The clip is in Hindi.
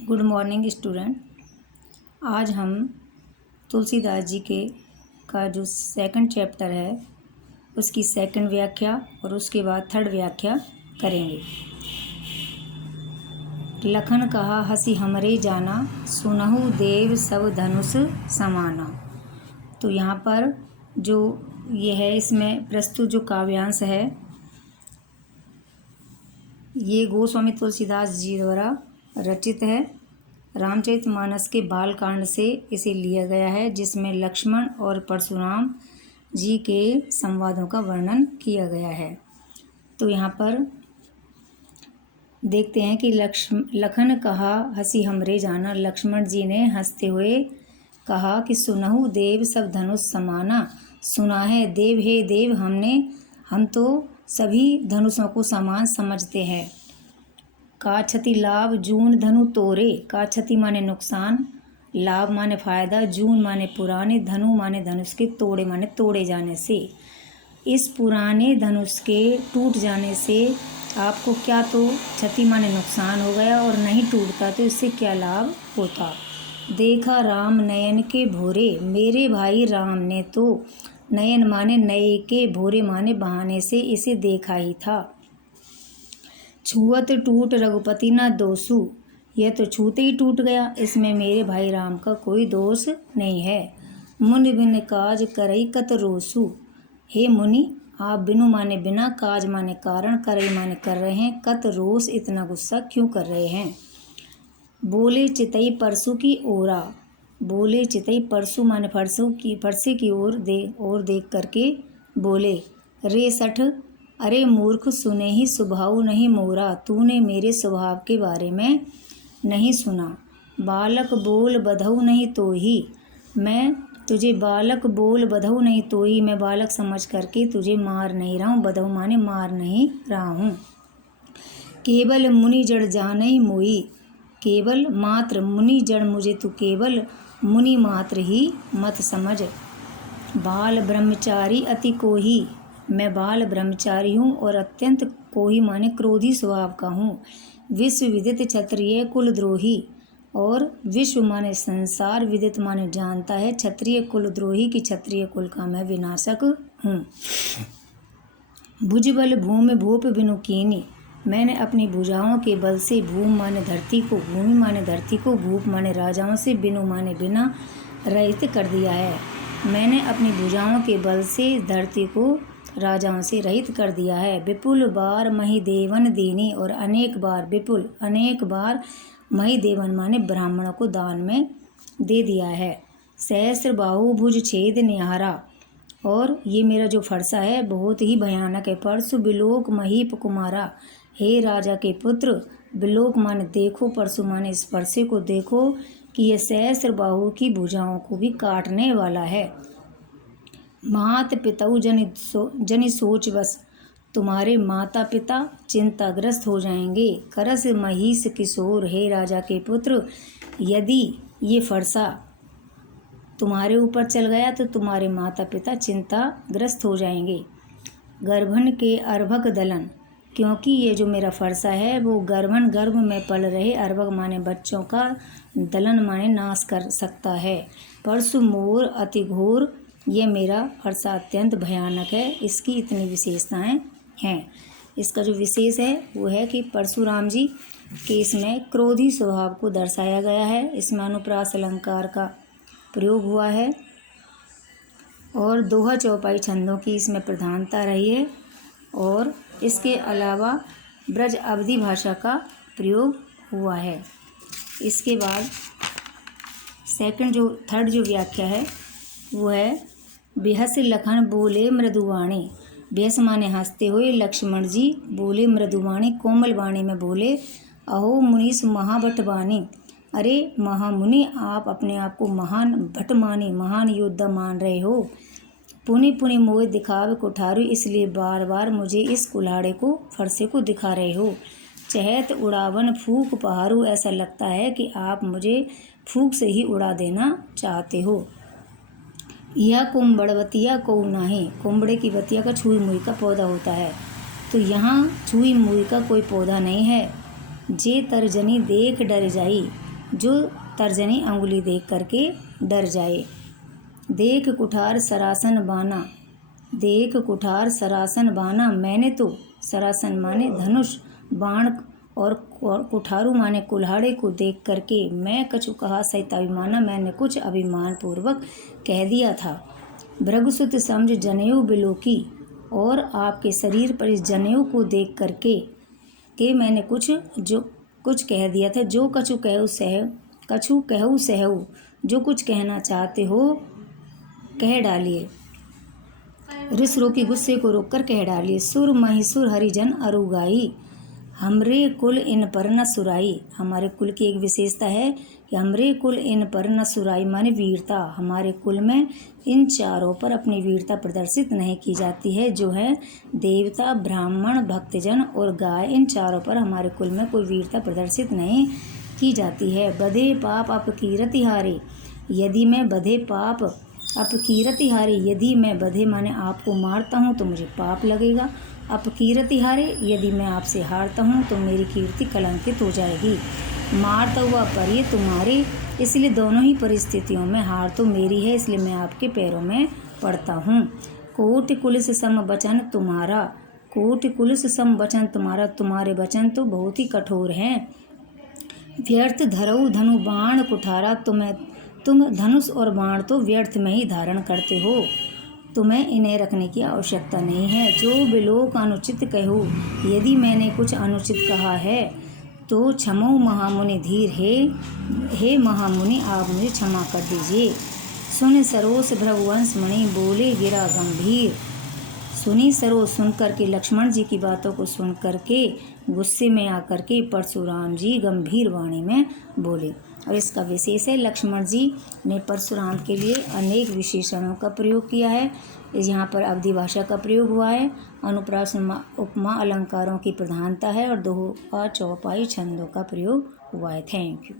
Good morning student. आज हम तुलसीदास जी के का जो सेकंड चैप्टर है उसकी सेकंड व्याख्या और उसके बाद थर्ड व्याख्या करेंगे। लखन कहा हसी हमरे जाना, सुनहु देव सब धनुष समाना। तो यहाँ पर जो ये है इसमें प्रस्तुत जो काव्यांश है ये गोस्वामी तुलसीदास जी द्वारा रचित है। रामचरितमानस के बालकांड से इसे लिया गया है, जिसमें लक्ष्मण और परशुराम जी के संवादों का वर्णन किया गया है। तो यहाँ पर देखते हैं कि लखन कहा हसी हमरे जाना। लक्ष्मण जी ने हंसते हुए कहा कि सुनहु देव सब धनुष समाना। सुना है देव, हे देव, हम तो सभी धनुषों को समान समझते हैं। का क्षति लाभ जून धनु तोरे। का क्षति माने नुकसान, लाभ माने फायदा, जून माने पुराने, धनु माने धनुष के, तोड़े माने तोड़े जाने से। इस पुराने धनुष के टूट जाने से आपको क्या, तो क्षति माने नुकसान हो गया और नहीं टूटता तो इससे क्या लाभ होता। देखा राम नयन के भोरे। मेरे भाई राम ने तो नयन माने नए के, भोरे माने बहाने से इसे देखा ही था। छुअत टूट रघुपति ना दोषु। यह तो छूते ही टूट गया, इसमें मेरे भाई राम का कोई दोष नहीं है। मुनि बिन काज करई कत रोसु। हे मुनि, आप बिनु माने बिना, काज माने कारण, करई माने कर रहे हैं, कत रोष इतना गुस्सा क्यों कर रहे हैं। बोले चितई परसु की ओरा। बोले चितई, परसु माने फरसे की ओर देख करके बोले। रे सठ, अरे मूर्ख, सुने ही स्वभाव नहीं मोरा। तूने मेरे स्वभाव के बारे में नहीं सुना। बालक बोल बधऊ नहीं तो ही। मैं तुझे बालक बोल बधऊ नहीं तो ही, मैं बालक समझ करके तुझे मार नहीं रहा हूँ। बधऊ माने मार नहीं रहा हूँ। केवल मुनि जड़ जानई मोई। केवल मात्र मुनि जड़, मुझे तू केवल मुनि मात्र ही मत समझ। बाल ब्रह्मचारी अति कोही। मैं बाल ब्रह्मचारी हूँ और अत्यंत कोही माने क्रोधी स्वभाव का हूँ। विश्व विदित क्षत्रिय कुलद्रोही। और विश्व माने संसार, विदित माने जानता है, क्षत्रिय कुलद्रोही की क्षत्रिय कुल का मैं विनाशक हूँ। भुजबल भूमि भूप बिनु कीनी। मैंने अपनी भुजाओं के बल से भूमि माने धरती को, भूमि माने धरती को, भूप माने राजाओं से, बिनु माने बिना रहित कर दिया है। मैंने अपनी भुजाओं के बल से धरती को राजाओं से रहित कर दिया है। विपुल बार महिदेवन दीनी। और अनेक बार, विपुल अनेक बार, महिदेवन माने ब्राह्मणों को दान में दे दिया है। सहस्र बाहु भुज छेद निहारा। और ये मेरा जो फरसा है बहुत ही भयानक है। परसु बिलोक महीप कुमारा। हे राजा के पुत्र, बिलोक माने देखो, परसु माने इस फरसे को देखो कि यह सहस्र बाहु की भुजाओं को भी काटने वाला है। मात पिताऊ जनि सोच बस। तुम्हारे माता पिता चिंताग्रस्त हो जाएंगे। करस महिष किशोर। हे राजा के पुत्र, यदि ये फरसा तुम्हारे ऊपर चल गया तो तुम्हारे माता पिता चिंताग्रस्त हो जाएंगे। गर्भन के अर्भक दलन। क्योंकि ये जो मेरा फरसा है वो गर्भ में पल रहे अर्भक माने बच्चों का, दलन माने नाश कर सकता है। परसु मोर अति घोर। ये मेरा फरसा अत्यंत भयानक है। इसकी इतनी विशेषताएं हैं। इसका जो विशेष है वो है कि परशुराम जी के इसमें क्रोधी स्वभाव को दर्शाया गया है। इसमें अनुप्रास अलंकार का प्रयोग हुआ है और दोहा चौपाई छंदों की इसमें प्रधानता रही है। और इसके अलावा ब्रज अवधी भाषा का प्रयोग हुआ है। इसके बाद थर्ड जो व्याख्या है वो है। बेहस लखन बोले मृदुवाणी। बेहस माने हंसते हुए लक्ष्मण जी बोले मृदुवाणी, कोमल वाणी में बोले। अहो मुनीस महाभट वाणी। अरे महामुनि, आप अपने आप को महान भट माने, महान योद्धा मान रहे हो। पुनि पुनि मोह दिखावे कुठारू। इसलिए बार बार मुझे इस कुल्हाड़े को, फरसे को दिखा रहे हो। चहत उड़ावन फूक पहारू। ऐसा लगता है कि आप मुझे फूक से ही उड़ा देना चाहते हो। यह कुम्बड़वतिया को नाही। कुम्बड़े की बतिया का छुई मुई का पौधा होता है, तो यहाँ छुई मुई का कोई पौधा नहीं है। जे तरजनी देख डर जाई। जो तर्जनी अंगुली देख करके डर जाए। देख कुठार सरासन बाना, देख कुठार सरासन बाना, मैंने तो सरासन माने धनुष बाण और कुठारू माने कुल्हाड़े को देख करके मैं कछु कहा सहिताभिमाना, मैंने कुछ अभिमान पूर्वक कह दिया था। भृगुसुत समझ जनेऊ बिलोकी, और आपके शरीर पर इस जनेऊ को देख करके मैंने कुछ कह दिया था। जो कछु कहू सहू, जो कुछ कहना चाहते हो कह डालिए। रिस रोकी गुस्से को रोककर कह डालिए। सुर महिसुर हरिजन अरुगाई, हमरे कुल इन पर न सुराई। हमारे कुल की एक विशेषता है कि हमरे कुल इन पर न सुराई माने वीरता। हमारे कुल में इन चारों पर अपनी वीरता प्रदर्शित नहीं की जाती है, जो है देवता, ब्राह्मण, भक्तजन और गाय। इन चारों पर हमारे कुल में कोई वीरता प्रदर्शित नहीं की जाती है। बधे पाप अपकीरति हारे, यदि मैं बधे पाप अपकीरति हारे, यदि मैं बधे माने आपको मारता हूँ तो मुझे पाप लगेगा। अपकीरति हारे, यदि मैं आपसे हारता हूँ तो मेरी कीर्ति कलंकित हो जाएगी। मारता हुआ पर ये तुम्हारे, इसलिए दोनों ही परिस्थितियों में हार तो मेरी है, इसलिए मैं आपके पैरों में पड़ता हूँ। कोटि कुलिस सम वचन तुम्हारा, कोटि कुलिस सम वचन तुम्हारा, तुम्हारे वचन तो बहुत ही कठोर हैं। व्यर्थ धरऊ धनु बाण कुठारा, तुम धनुष और बाण तो व्यर्थ में ही धारण करते हो, तुम्हें इन्हें रखने की आवश्यकता नहीं है। जो बिलोक अनुचित कहूँ, यदि मैंने कुछ अनुचित कहा है तो क्षमो महामुनि धीर, हे महामुनि आप मुझे क्षमा कर दीजिए। सुन सरोस भृगुवंश मणि, बोले गिरा गंभीर। सुनी सरोस, सुन करके लक्ष्मण जी की बातों को सुन करके गुस्से में आकर के परशुराम जी गंभीर वाणी में बोले। और इसका विशेष है, लक्ष्मण जी ने परशुराम के लिए अनेक विशेषणों का प्रयोग किया है। यहाँ पर अवधि भाषा का प्रयोग हुआ है, अनुप्रास उपमा अलंकारों की प्रधानता है और दोहा चौपाई छंदों का प्रयोग हुआ है। Thank you.